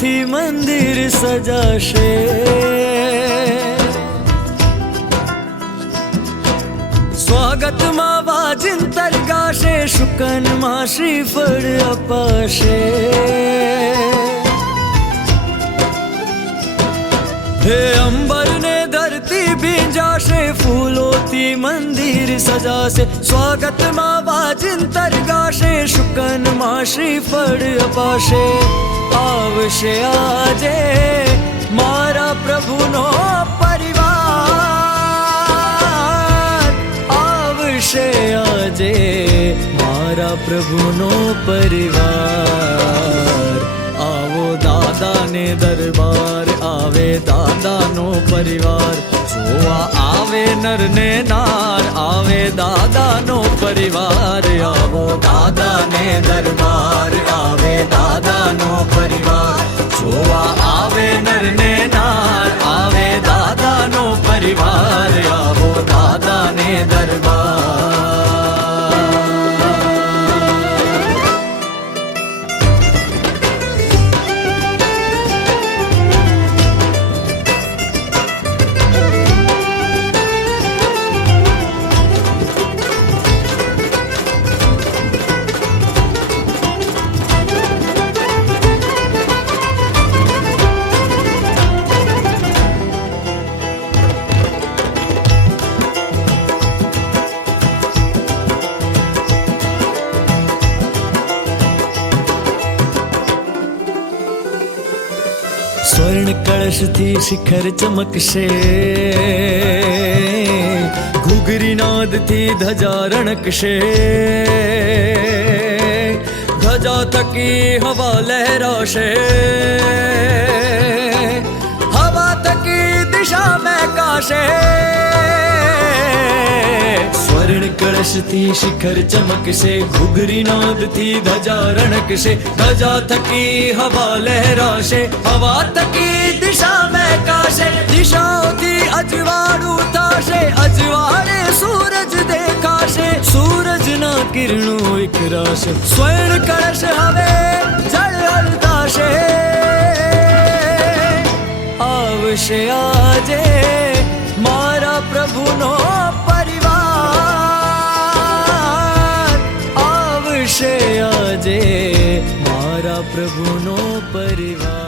થી મંદિર સજાશે, સ્વાગતમાં વાજિંતર ગાશે, શુકનમાં શ્રીફળ અપાશે. હે અંબર ને ધરતી ભીંજાશે, ફૂલોથી મંદિર સજાશે, સ્વાગતમાં વાજિંતર ગાશે, શુકનમાં શ્રીફળ અપાશે. આવશે આજે મારા પ્રભુનો પરિવાર, આવશે આજે મારા પ્રભુનો પરિવાર. આવો દાદાને દરબાર, આવે દાદાનો પરિવાર, જોવા આવે નર ને નાર, આવે દાદાનો પરિવાર. આવો દાદાને દરબાર, આવે દાદાનો પરિવાર, જોવા આવે નર ને નાર, આવે દાદાનો પરિવાર. આવો દાદાને દરબાર. સ્વર્ણ કળશથી શિખર ચમકશે, ઘૂઘરી નાદથી ધજા રણકશે, ધજા થકી હવા લહેરાશે, હવા થકી દિશા મહેકાશે. સ્વર્ણ કળશથી શિખર ચમકશે, ઘૂઘરી નાદથી ધજા રણકશે, ધજા થકી હવા લહેરાશે, હવા થકી દિશા મહેકાશે, દિશાઓથી અજવાળું થશે, અજવાળે સૂરજ દેખાશે, સૂરજના કિરણો વિખરાશે. સ્વર્ણ કળશ હવે જળ હલતાશે, આવશે આજે મારા પ્રભુનો પરિવાર, આવશે આજે મારા પ્રભુનો પરિવાર.